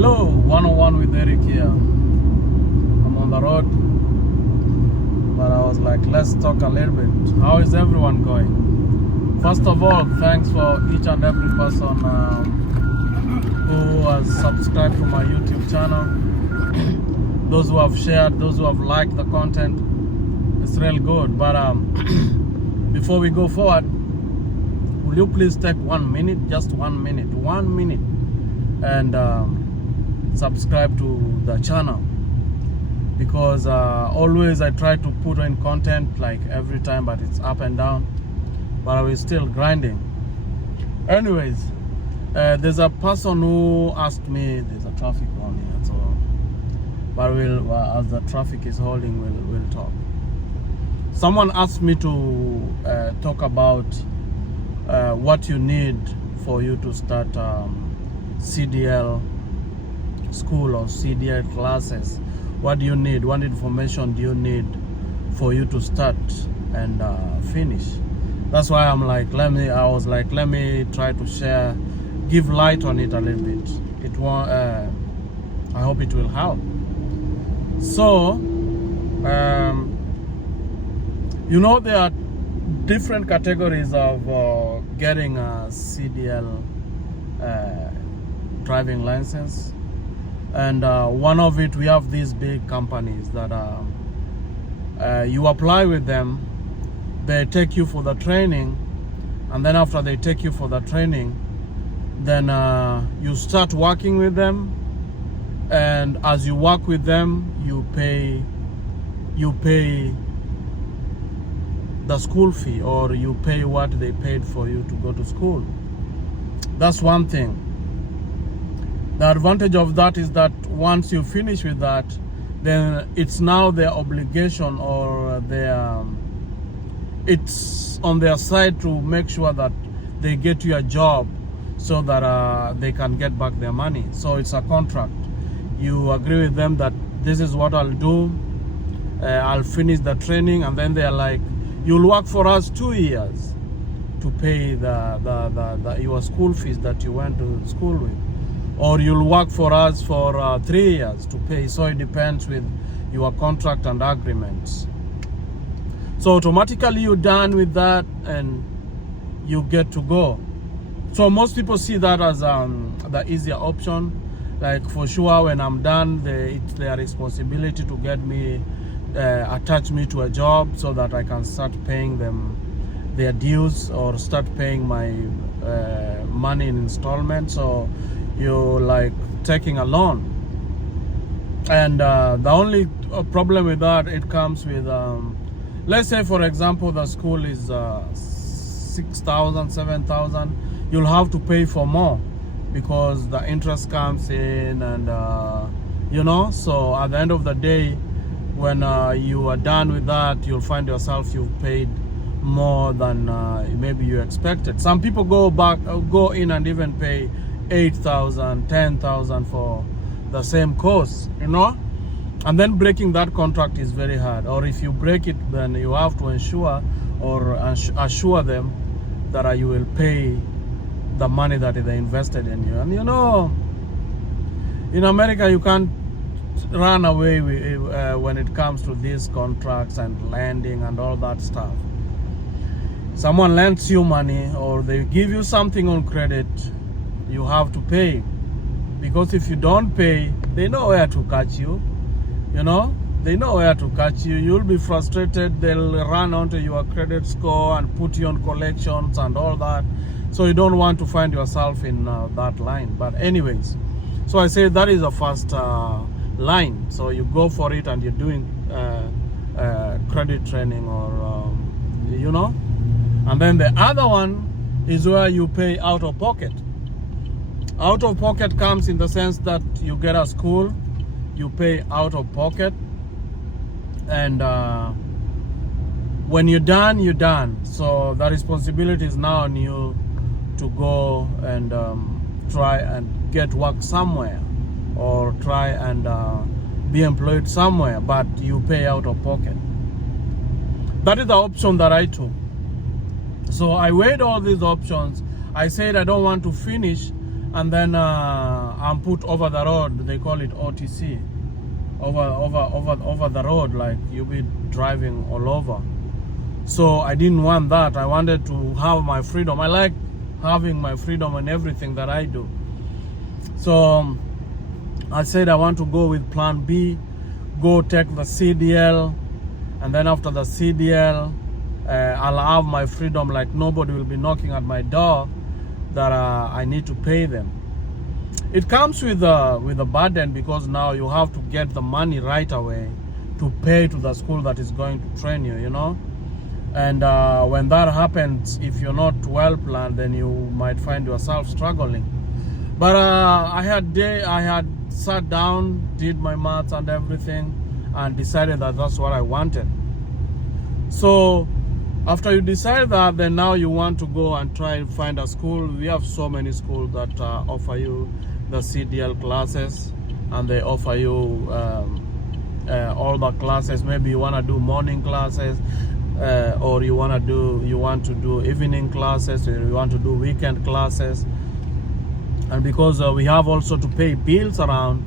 Hello, 101 with Eric here. I'm on the road, but I was like, let's talk a little bit. How is everyone going? First of all, thanks for each and every person who has subscribed to my YouTube channel. Those who have shared, those who have liked the content. It's real good. But before we go forward, will you please take 1 minute, just 1 minute, and subscribe to the channel, because always I try to put in content like every time, but it's up and down, but we're still grinding. Anyways, there's a person who asked me, there's a traffic on here, so but we'll as the traffic is holding, we'll talk. Someone asked me to talk about what you need for you to start CDL school or CDL classes. What do you need? What information do you need for you to start and finish? That's why I'm like, let me try to share, give light on it a little bit. It won't. I hope it will help. So, you know, there are different categories of getting a CDL driving license. And one of it, we have these big companies that you apply with them, they take you for the training, and then after they take you for the training, then you start working with them, and as you work with them, you pay the school fee, or you pay what they paid for you to go to school. That's one thing. The advantage of that is that once you finish with that, then it's now their obligation, or it's on their side to make sure that they get you a job so that they can get back their money. So it's a contract. You agree with them that this is what I'll do. I'll finish the training, and then they're like, you'll work for us 2 years to pay your school fees that you went to school with. Or you'll work for us for 3 years to pay. So it depends with your contract and agreements. So automatically you're done with that and you get to go. So most people see that as the easier option. Like, for sure, when I'm done, it's their responsibility to get me, attach me to a job so that I can start paying them their dues, or start paying my money in installments. So you're like taking a loan. And the only problem with that, it comes with, let's say for example, the school is 6,000, 7,000, you'll have to pay for more because the interest comes in, and you know, so at the end of the day, when you are done with that, you'll find yourself you've paid more than maybe you expected. Some people go in and even pay 8,000, 10,000 for the same course, you know, and then breaking that contract is very hard. Or if you break it, then you have to ensure or assure them that you will pay the money that they invested in you. And you know, in America, you can't run away when it comes to these contracts and lending and all that stuff. Someone lends you money, or they give you something on credit, you have to pay, because if you don't pay, they know where to catch you. You know, they know where to catch you. You'll be frustrated. They'll run onto your credit score and put you on collections and all that. So you don't want to find yourself in that line. But anyways, so I say that is the first line. So you go for it, and you're doing credit training, or you know. And then the other one is where you pay out of pocket. Out of pocket comes in the sense that you get a school, you pay out of pocket, and when you're done, you're done. So the responsibility is now on you to go and try and get work somewhere, or try and be employed somewhere, but you pay out of pocket. That is the option that I took. So I weighed all these options. I said I don't want to finish and then I'm put over the road. They call it OTC, over the road, like you'll be driving all over. So I didn't want that. I wanted to have my freedom. I like having my freedom in everything that I do. So I said I want to go with plan B, go take the CDL, and then after the CDL, I'll have my freedom, like nobody will be knocking at my door that I need to pay them. It comes with a burden, because now you have to get the money right away to pay to the school that is going to train you, you know. And when that happens, if you're not well planned, then you might find yourself struggling. But I had sat down, did my maths and everything, and decided that that's what I wanted. So after you decide that, then now you want to go and try and find a school. We have so many schools that offer you the CDL classes, and they offer you all the classes. Maybe you want to do morning classes, or you want to do evening classes, or you want to do weekend classes. And because we have also to pay bills around,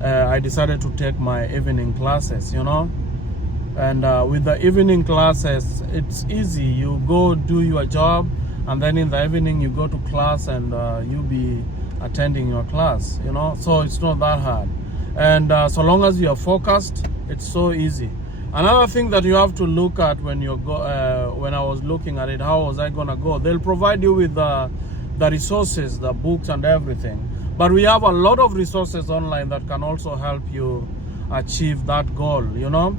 I decided to take my evening classes, you know. And with the evening classes, it's easy. You go do your job, and then in the evening you go to class, and you be attending your class, you know. So it's not that hard. And so long as you are focused, it's so easy. Another thing that you have to look at when you go, when I was looking at it, how was I gonna go? They'll provide you with the resources, the books and everything. But we have a lot of resources online that can also help you achieve that goal, you know.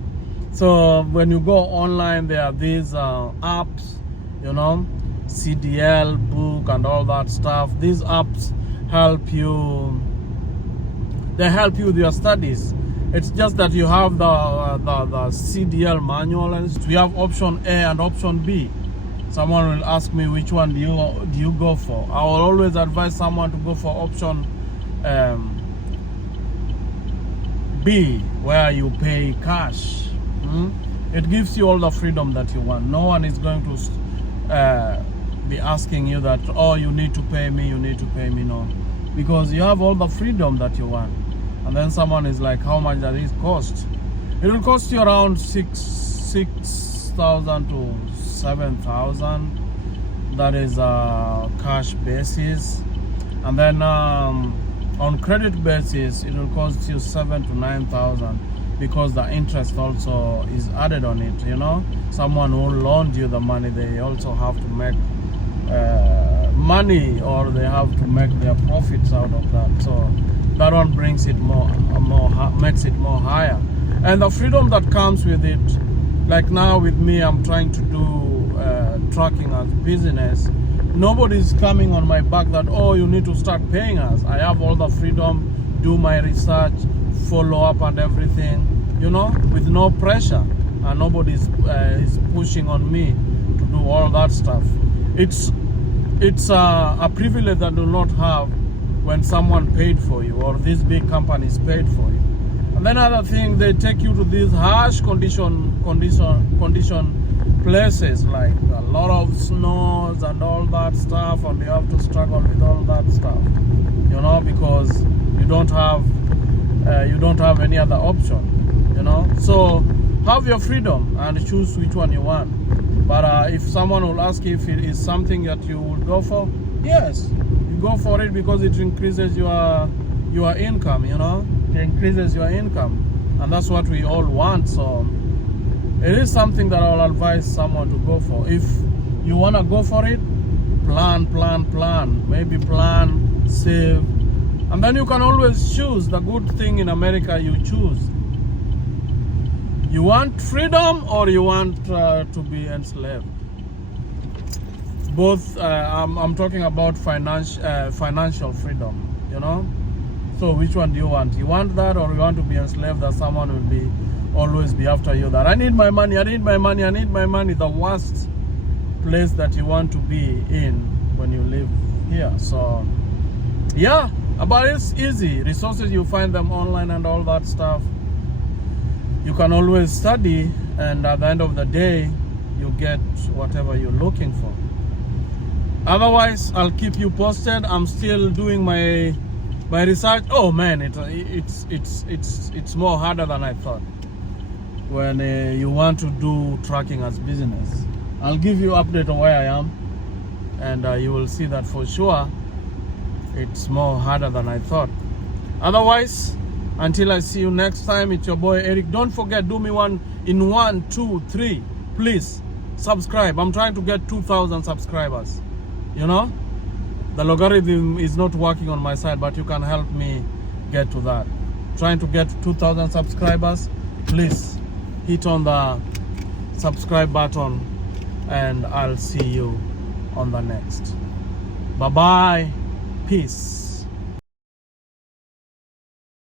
So when you go online, there are these apps, you know, CDL book and all that stuff. These apps help you. They help you with your studies. It's just that you have the CDL manual, and we have option A and option B. Someone will ask me, which one do you go for? I will always advise someone to go for option B, where you pay cash. It gives you all the freedom that you want. No one is going to be asking you that, oh, you need to pay me, no. Because you have all the freedom that you want. And then someone is like, how much does it cost? It will cost you around 6,000 to 7,000. That is cash basis. And then on credit basis, it will cost you 7,000 to 9,000, because the interest also is added on it, you know. Someone who loaned you the money, they also have to make money, or they have to make their profits out of that. So that one brings it makes it more higher. And the freedom that comes with it, like now with me, I'm trying to do trucking as business. Nobody's coming on my back that, oh, you need to start paying us. I have all the freedom, do my research, follow up and everything, you know, with no pressure, and nobody is pushing on me to do all that stuff. It's a privilege that do not have when someone paid for you, or these big companies paid for you. And then other thing, they take you to these harsh condition places, like a lot of snows and all that stuff, and you have to struggle with all that stuff, you know, because you don't have any other option, you know. So have your freedom and choose which one you want. But if someone will ask you if it is something that you will go for, yes, you go for it, because it increases your income, you know. It increases your income, and that's what we all want. So it is something that I'll advise someone to go for. If you want to go for it, plan. Maybe plan, save, and then you can always choose. The good thing in America, you choose. You want freedom, or you want to be enslaved. Both. I'm talking about financial freedom, you know. So which one do you want? You want that, or you want to be enslaved, that someone will always be after you, that I need my money. The worst place that you want to be in when you live here. So yeah, but it's easy. Resources, you find them online and all that stuff. You can always study, and at the end of the day, you get whatever you're looking for. Otherwise, I'll keep you posted. I'm still doing my research. Oh man, it's more harder than I thought. When you want to do trucking as business, I'll give you update on where I am, and you will see that for sure. It's more harder than I thought. Otherwise, until I see you next time, it's your boy Eric. Don't forget, do me one in 1, 2, 3. Please subscribe. I'm trying to get 2,000 subscribers. You know, the logarithm is not working on my side, but you can help me get to that. Trying to get 2,000 subscribers. Please hit on the subscribe button, and I'll see you on the next. Bye bye. Peace.